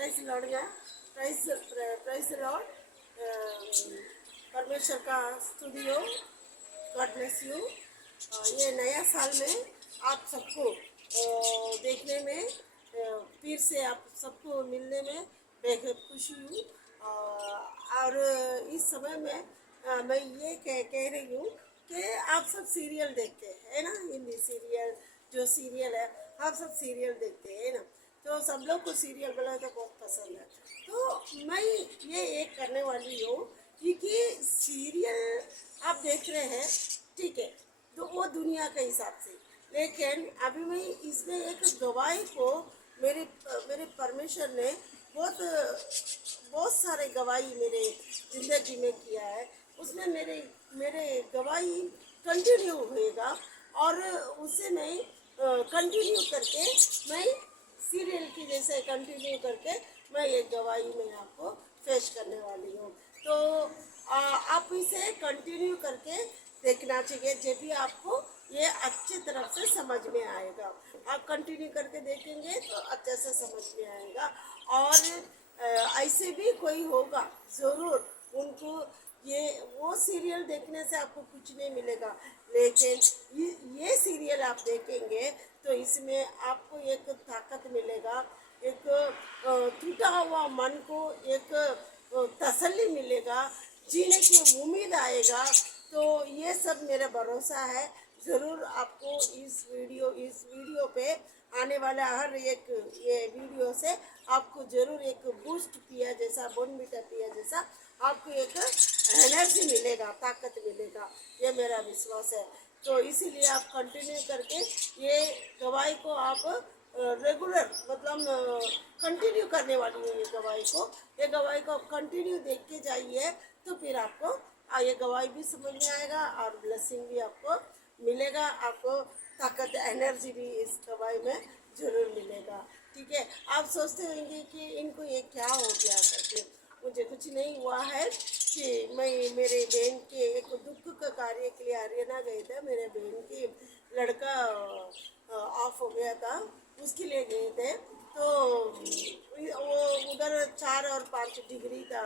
Price Lord गया। Price Lord. परमेश्वर का स्तुति हो। God bless you. ये नया साल में आप सबको देखने में फिर से आप सबको मिलने में बेहद खुशी हूँ। और इस समय में मैं ये कह रही हूँ कि आप सब सीरियल देखते हैं ना, हिंदी सीरियल जो सीरियल है, आप सब सीरियल देखते हैं ना, तो सब लोग को सीरियल बोला तो बहुत पसंद है। तो मैं ये एक करने वाली हूँ क्योंकि सीरियल आप देख रहे हैं, ठीक है, तो वो दुनिया के हिसाब से, लेकिन अभी मैं इसमें एक गवाही को मेरे मेरे परमेश्वर ने बहुत बहुत सारे गवाही मेरे ज़िंदगी में किया है। उसमें मेरे मेरे गवाही कंटिन्यू होएगा और उससे मैं कंटिन्यू करके मैं सीरियल की जैसे कंटिन्यू करके मैं एक गवाही में आपको पेश करने वाली हूँ। तो आप इसे कंटिन्यू करके देखना चाहिए, जब भी आपको ये अच्छी तरफ से समझ में आएगा। आप कंटिन्यू करके देखेंगे तो अच्छे से समझ में आएगा। और ऐसे भी कोई होगा ज़रूर, उनको ये वो सीरियल देखने से आपको कुछ नहीं मिलेगा, लेकिन ये सीरियल आप देखेंगे तो इसमें आपको एक ताकत मिलेगा, एक टूटा हुआ मन को एक तसल्ली मिलेगा, जीने की उम्मीद आएगा। तो ये सब मेरा भरोसा है। ज़रूर आपको इस वीडियो पे आने वाला हर एक ये वीडियो से आपको ज़रूर एक बूस्ट पिया जैसा, बोनविटा पिया जैसा आपको एक एनर्जी मिलेगा, ताकत मिलेगा, ये मेरा विश्वास है। तो इसीलिए आप कंटिन्यू करके ये गवाही को आप रेगुलर मतलब कंटिन्यू करने वाली हूँ। ये गवाही को कंटिन्यू देख के जाइए तो फिर आपको ये गवाही भी समझ में आएगा और ब्लेसिंग भी आपको मिलेगा, आपको ताकत एनर्जी भी इस गवाही में ज़रूर मिलेगा। ठीक है, आप सोचते होंगे कि इनको ये क्या हो गया करके। मुझे कुछ नहीं हुआ है कि मैं मेरे बहन के एक दुख का कार्य के लिए हरियाणा गए थे। मेरे बहन की लड़का ऑफ हो गया था, उसके लिए गए थे। तो वो उधर 4 और 5 डिग्री था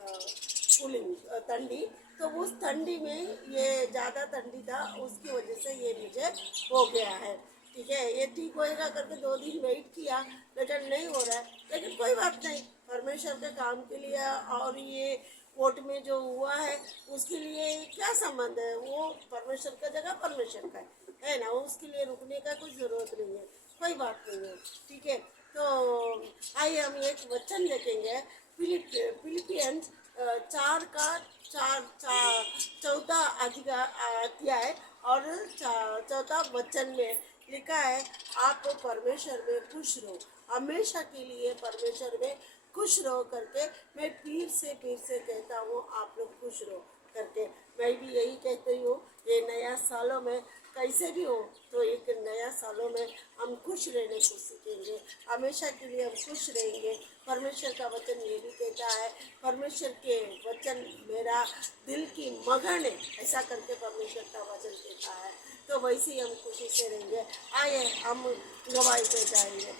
कूलिंग ठंडी। तो उस ठंडी में ये ज़्यादा ठंडी था, उसकी वजह से ये मुझे हो गया है। ठीक है, ये ठीक होएगा करके 2 दिन वेट किया लेकिन नहीं हो रहा है, लेकिन कोई बात नहीं, परमेश्वर के काम के लिए। और ये कोर्ट में जो हुआ है उसके लिए क्या संबंध है, वो परमेश्वर का जगह परमेश्वर का है ना, उसके लिए रुकने का कुछ ज़रूरत नहीं है, कोई बात नहीं है। ठीक है, तो आइए हम एक वचन देखेंगे। फिलिपियंस 4 का 14 अध्याय और 14 वचन में लिखा है, आप परमेश्वर में खुश रहो, हमेशा के लिए परमेश्वर में खुश रहो करके मैं फिर से कहता हूँ, आप लोग खुश रहो करके। मैं भी यही कहती हूँ, ये नया सालों में कैसे भी हो तो एक नया सालों में हम खुश रहने को सीखेंगे, हमेशा के लिए हम खुश रहेंगे। परमेश्वर का वचन ये भी कहता है, परमेश्वर के वचन मेरा दिल की मगन है, ऐसा करके परमेश्वर का वचन कहता है। तो वैसे ही हम खुशी से रहेंगे। आइए हम गवाही पे जाएंगे।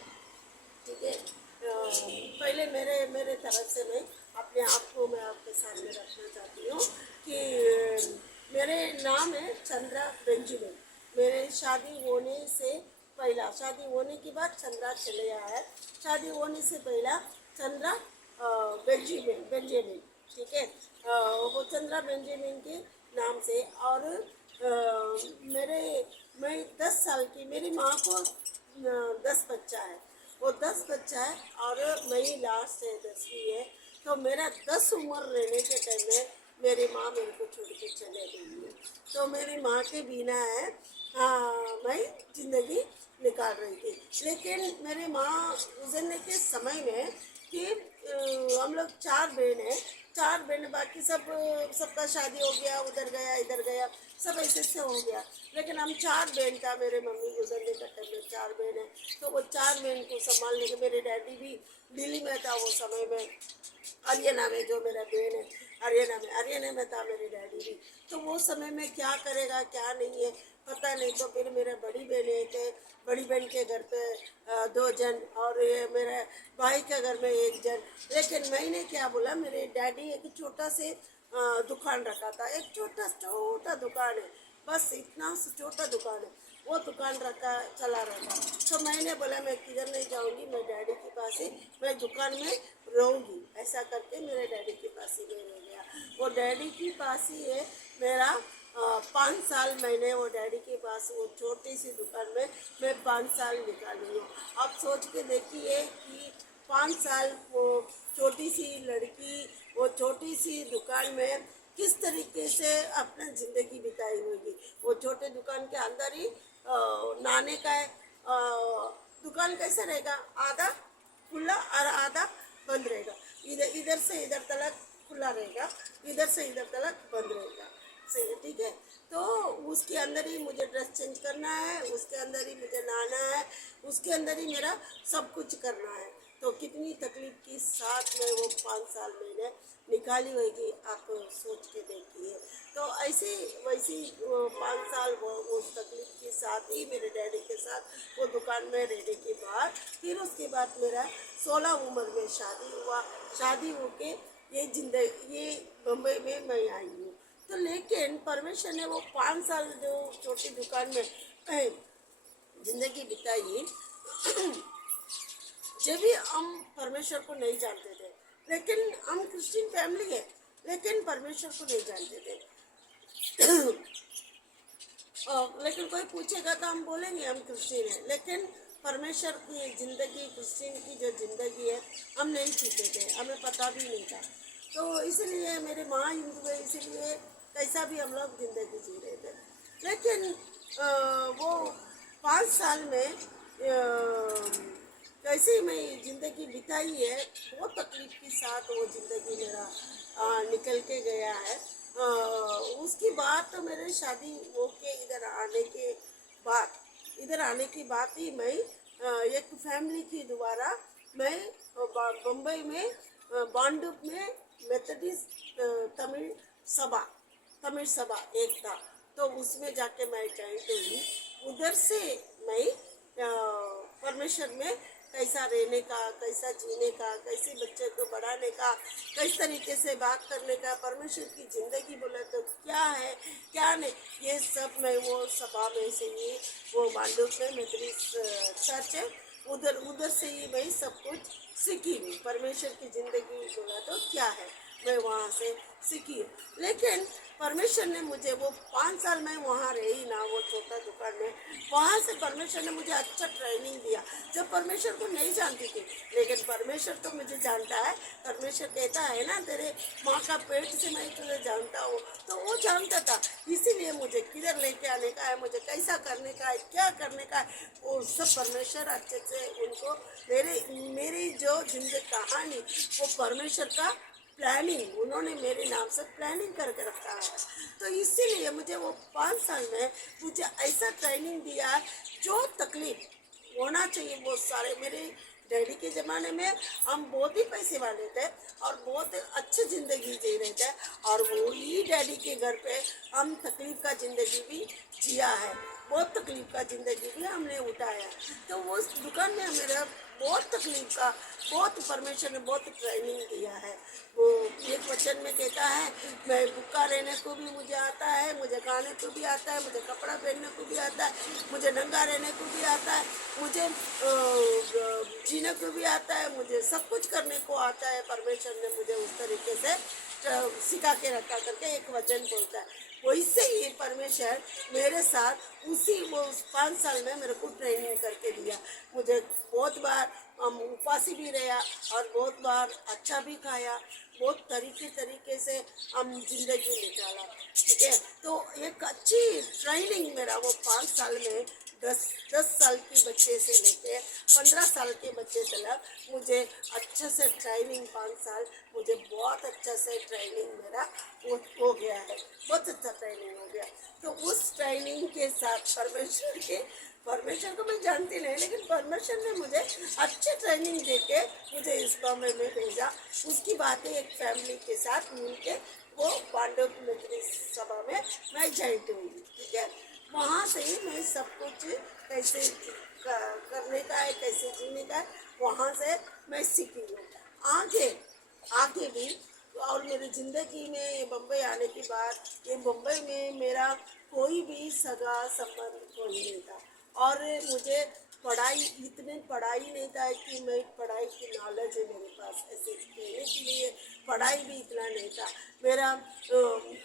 ठीक है, पहले मेरे तरफ से मैं अपने आप को मैं आपके सामने रखना चाहती हूँ कि मेरे नाम है चंद्रा बेंजामिन। मेरे शादी होने से पहला, शादी होने के बाद चंद्रा चले आया है, शादी होने से पहला चंद्रा बेंजामिन। ठीक है, वो चंद्रा बेंजामिन के नाम से। और मैं 10 साल की, मेरी माँ को 10 बच्चा है, वो 10 बच्चा है और मैं ही लास्ट है, 10वीं है। तो मेरा 10 उम्र रहने के टाइम में मेरी माँ मेरे को छोड़ के चले गई है। तो मेरी माँ के बिना है मैं ज़िंदगी निकाल रही थी। लेकिन मेरी माँ गुजरने के समय में कि हम लोग 4 बहन हैं, 4 बहन, बाकी सबका शादी हो गया, उधर गया इधर गया, सब ऐसे से हो गया। लेकिन हम 4 बहन था, मेरे मम्मी गुजरने का टाइम में 4 बहन है। तो वो 4 बहन को संभालने के, मेरे डैडी भी दिल्ली में था वो समय में, हरियाणा में जो मेरा बहन है हरियाणा में था मेरे डैडी भी। तो वो समय में क्या करेगा क्या नहीं है पता नहीं। तो फिर मेरे बड़ी बहन के बड़ी बहन के घर पे 2 जन, और ये मेरे भाई के घर में 1 जन। लेकिन मैंने क्या बोला, मेरे डैडी एक छोटा से दुकान रखा था, एक छोटा छोटा दुकान है, बस इतना सा छोटा दुकान है, वो दुकान रखा चला रहा था। तो मैंने बोला मैं किधर नहीं जाऊंगी, मैं डैडी के पास ही, मैं दुकान में रहूंगी। ऐसा करके मेरे डैडी के पास ही मैं रह गया। वो डैडी के पास ही है मेरा 5 साल। मैंने वो डैडी के पास वो छोटी सी दुकान में मैं 5 साल निकाली हूँ। आप सोच के देखिए कि 5 साल वो छोटी सी लड़की वो छोटी सी दुकान में किस तरीके से अपना ज़िंदगी बिताई होगी। वो छोटे दुकान के अंदर ही नहाने का है। दुकान कैसे रहेगा, आधा खुला और आधा बंद रहेगा। इधर इधर से इधर तक खुला रहेगा, इधर से इधर तक बंद रहेगा। सही है, ठीक है। तो उसके अंदर ही मुझे ड्रेस चेंज करना है, उसके अंदर ही मुझे नहाना है, उसके अंदर ही मेरा सब कुछ करना है। तो कितनी तकलीफ के साथ में वो 5 साल मैंने निकाली होगी, आप सोच के देखिए। तो ऐसे वैसे 5 साल वो उस तकलीफ के साथ ही मेरे डैडी के साथ वो दुकान में रहने के बाद फिर उसके बाद मेरा 16 उम्र में शादी हुआ। शादी होके ये जिंदगी ये बम्बई में मैं आई हूँ। तो लेकिन परमेश्वर ने वो 5 साल जो छोटी दुकान में जिंदगी बिताई, जब भी हम परमेश्वर को नहीं जानते थे, लेकिन हम क्रिश्चियन फैमिली है, लेकिन परमेश्वर को नहीं जानते थे। लेकिन कोई पूछेगा तो हम बोलेंगे हम क्रिश्चियन हैं, लेकिन परमेश्वर की ज़िंदगी, क्रिश्चियन की जो ज़िंदगी है हम नहीं जीते थे, हमें पता भी नहीं था। तो इसलिए मेरे माँ हिंदू है, इसलिए कैसा भी हम लोग ज़िंदगी जी रहे थे। लेकिन वो 5 साल में कैसे ही मैं ज़िंदगी बिताई है, बहुत तकलीफ के साथ वो ज़िंदगी मेरा निकल के गया है। उसकी बात तो मेरे शादी हो के इधर आने की बात ही मैं एक फैमिली की द्वारा मैं बम्बई में बांडुप में मेथडिस्ट तमिल सभा एक था, तो उसमें जाके मैं जॉइंट हुई। उधर से मैं परमेश्वर में कैसा रहने का, कैसा जीने का, कैसे बच्चे को बढ़ाने का, किस तरीके से बात करने का, परमेश्वर की ज़िंदगी बोले तो क्या है क्या नहीं, ये सब मैं वो सभा में से ही वो बांडुप में मेथडिस्ट चर्च है, उधर उधर से ही मैं सब कुछ सीखी हूँ। परमेश्वर की ज़िंदगी बोला तो क्या है, मैं वहाँ से सीखी हूँ। लेकिन परमेश्वर ने मुझे वो 5 साल में वहाँ रही ना, वो छोटा दुकान में, वहाँ से परमेश्वर ने मुझे अच्छा ट्रेनिंग दिया। जब परमेश्वर को नहीं जानती थी, लेकिन परमेश्वर तो मुझे जानता है। परमेश्वर कहता है ना, तेरे माँ का पेट से मैं तुझे जानता हूँ, तो वो जानता था। इसीलिए मुझे किधर लेके आने का है, मुझे कैसा करने का है, क्या करने का है, वो सब परमेश्वर अच्छे से उनको मेरी जो जिंदगी कहानी वो परमेश्वर का प्लानिंग, उन्होंने मेरे नाम से प्लानिंग करके रखा है। तो इसीलिए मुझे वो 5 साल में मुझे ऐसा ट्रेनिंग दिया, जो तकलीफ होना चाहिए वो सारे। मेरे डैडी के ज़माने में हम बहुत ही पैसे वाले थे और बहुत अच्छी ज़िंदगी जी रहे थे, और वही डैडी के घर पे हम तकलीफ का ज़िंदगी भी जिया है, बहुत तकलीफ का ज़िंदगी भी हमने उठाया। तो वो दुकान में मेरा बहुत तकलीफ का, बहुत परमेश्वर ने बहुत ट्रेनिंग दिया है। वो एक वचन में कहता है, मैं भूखा रहने को भी मुझे आता है, मुझे खाने को भी आता है, मुझे कपड़ा पहनने को भी आता है, मुझे नंगा रहने को भी आता है, मुझे जीने को भी आता है, मुझे सब कुछ करने को आता है। परमेश्वर ने मुझे उस तरीके से सिखा के रखा करके एक वचन बोलता है। वैसे ही परमेश्वर मेरे साथ उसी वो उस 5 साल में मेरे को ट्रेनिंग करके दिया। मुझे बहुत बार उपवासी भी रहा और बहुत बार अच्छा भी खाया, बहुत तरीके से हम जिंदगी निकाला, ठीक है। तो एक अच्छी ट्रेनिंग मेरा वो 5 साल में 10 साल की बच्चे से लेके 15 साल के बच्चे तक मुझे अच्छे से ट्रेनिंग 5 साल मुझे बहुत अच्छा से ट्रेनिंग मेरा हो गया है, बहुत अच्छा ट्रेनिंग हो गया। तो उस ट्रेनिंग के साथ परमेश्वर को मैं जानती नहीं, लेकिन परमेश्वर ने मुझे अच्छे ट्रेनिंग देके मुझे इस बॉम्बे में भेजा। उसकी बातें एक फैमिली के साथ मिल के वो पांडव मित्री सभा में मैं जॉइंट हुई, ठीक है। वहाँ से ही मैं सब कुछ कैसे करने का है, कैसे जीने का है, वहाँ से मैं सीखी हूँ। आगे आगे भी और मेरी ज़िंदगी में ये बम्बई आने के बाद, ये बम्बई में मेरा कोई भी सगा संबंध कोई नहीं था। और मुझे पढ़ाई इतनी पढ़ाई नहीं था कि मैं पढ़ाई की नॉलेज है मेरे पास, ऐसे कहने के लिए पढ़ाई भी इतना नहीं था मेरा।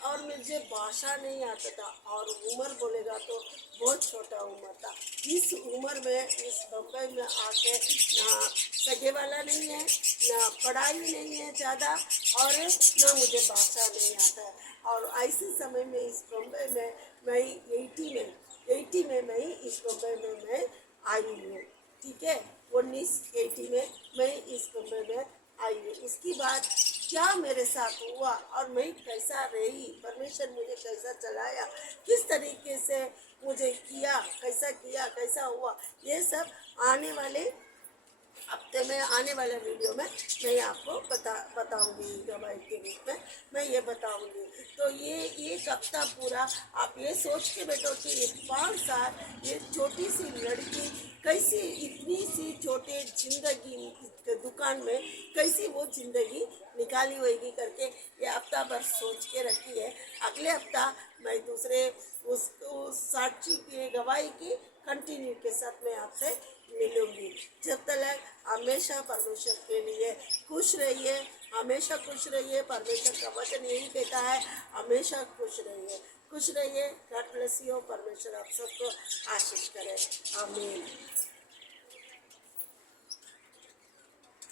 और मुझे भाषा नहीं आता था, और उम्र बोलेगा तो बहुत छोटा उम्र था। इस उम्र में इस बम्बई में आके ना सगे वाला नहीं है, ना पढ़ाई नहीं है ज़्यादा, और ना मुझे भाषा नहीं आता है। और ऐसे समय में इस बम्बई में मैं 80 में मैं इस बम्बई में मैं आई हूँ, ठीक है। 1980 में मैं इस बम्बई में आई हूँ। उसके बाद क्या मेरे साथ हुआ और मैं कैसा रही, परमेश्वर मुझे कैसा चलाया, किस तरीके से मुझे किया, कैसा हुआ, ये सब आने वाले हफ्ते में, आने वाले वीडियो में मैं आपको बताऊंगी, गवाही के रूप में मैं ये बताऊंगी। तो ये एक हफ्ता पूरा आप ये सोच के बैठो कि ये 5 साल ये छोटी सी लड़की कैसी इतनी सी छोटे जिंदगी दुकान में कैसी वो जिंदगी निकाली होगी करके ये हफ्ता भर सोच के रखी है। अगले हफ्ता मैं दूसरे उस साक्षी की गवाही की कंटिन्यू के साथ मैं आपसे मिलूंगी। जब तक हमेशा परमेश्वर के लिए खुश रहिए, हमेशा खुश रहिए। परमेश्वर का वचन यही कहता है, हमेशा खुश रहिए, खुश रहिए। God bless you. परमेश्वर आप सबको आशीष करे। आमीन।